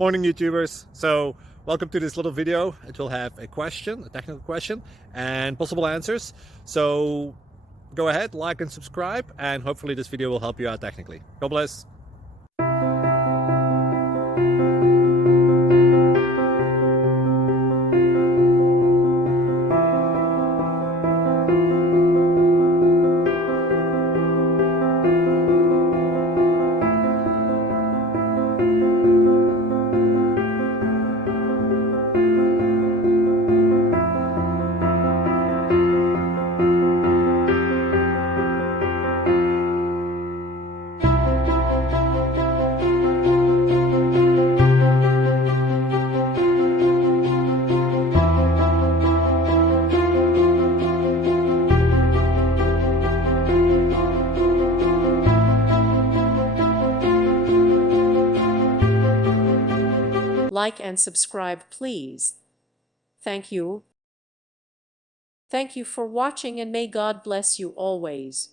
Morning, YouTubers. So welcome to this little video. It will have a question, a technical question, and possible answers. So go ahead, like and subscribe, and hopefully this video will help you out technically. God bless. Like and subscribe, please. Thank you. Thank you for watching, and may God bless you always.